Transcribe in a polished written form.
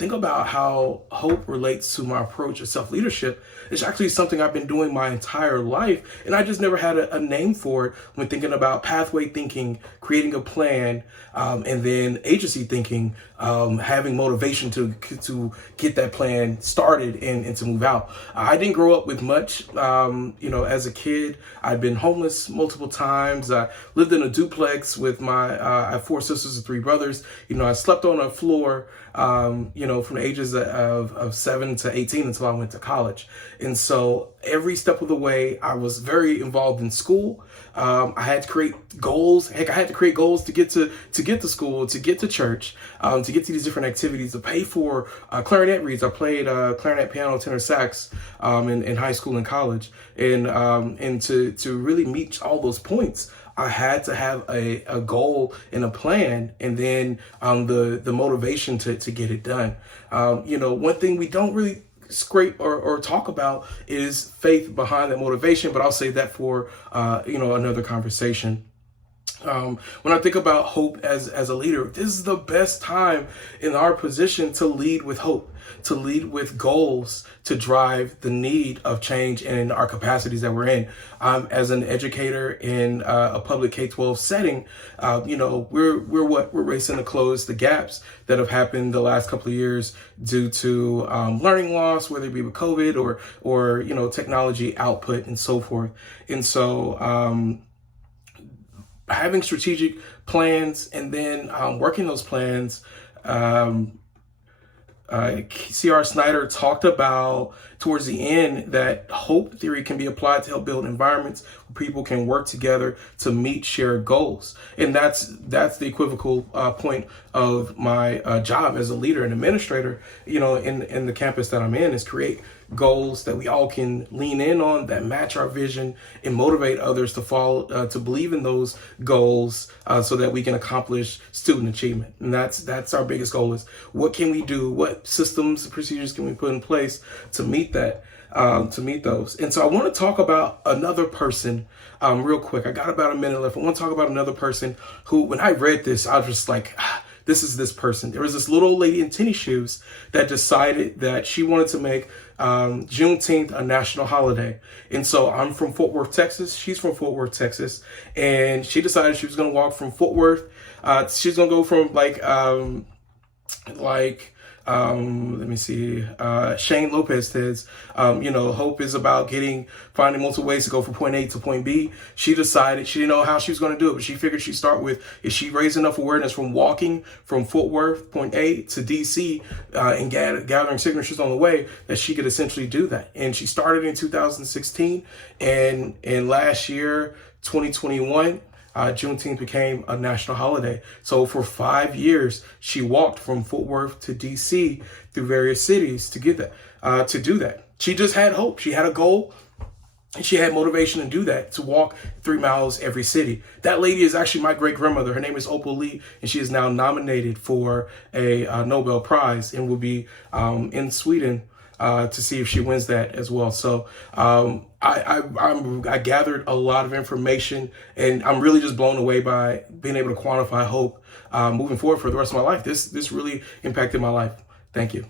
think about how hope relates to my approach of self-leadership, it's actually something I've been doing my entire life. And I just never had a name for it when thinking about pathway thinking, creating a plan, and then agency thinking, having motivation to get that plan started and to move out. I didn't grow up with much. As a kid, I've been homeless multiple times. I lived in a duplex with I have 4 sisters and 3 brothers. I slept on a floor, from the ages of 7 to 18 until I went to college. And so every step of the way, I was very involved in school. I had to create goals. Heck, I had to create goals to get to school, to get to church, to get to these different activities, to pay for clarinet reads. I played clarinet, piano, tenor sax in high school and college, and to really meet all those points, I had to have a goal and a plan, and then the motivation to get it done. One thing we don't really scrape or talk about is faith behind that motivation, but I'll save that for another conversation. When I think about hope as a leader, this is the best time in our position to lead with hope, to lead with goals, to drive the need of change in our capacities that we're in. As an educator in a public K-12 setting, we're racing to close the gaps that have happened the last couple of years due to learning loss, whether it be with COVID or technology output and so forth. And so having strategic plans and then working those plans. C.R. Snyder talked about towards the end that hope theory can be applied to help build environments where people can work together to meet shared goals. And that's the equivocal point of my job as a leader and administrator, in the campus that I'm in, is create goals that we all can lean in on, that match our vision and motivate others to follow, to believe in those goals, so that we can accomplish student achievement. And that's our biggest goal, is what can we do? What systems, procedures can we put in place to meet that, to meet those? And so I want to talk about another person, real quick. I got about a minute left. I want to talk about another person who, when I read this, I was just like, this is this person. There was this little old lady in tennis shoes that decided that she wanted to make Juneteenth a national holiday. And so I'm from Fort Worth, Texas. She's from Fort Worth, Texas. And she decided she was going to walk from Fort Worth. She's going to go from let me see, Shane Lopez says, hope is about finding multiple ways to go from point A to point B. She decided she didn't know how she was going to do it, but she figured she'd start with, if she raised enough awareness from walking from Fort Worth, point A, to DC, and gathering signatures on the way, that she could essentially do that. And she started in 2016, and last year, 2021, Juneteenth became a national holiday. So for 5 years, she walked from Fort Worth to DC through various cities to get that, to do that. She just had hope. She had a goal, and she had motivation to do that, to walk 3 miles every city. That lady is actually my great grandmother. Her name is Opal Lee, and she is now nominated for a Nobel Prize and will be in Sweden to see if she wins that as well. So I gathered a lot of information, and I'm really just blown away by being able to quantify hope moving forward for the rest of my life. This really impacted my life. Thank you.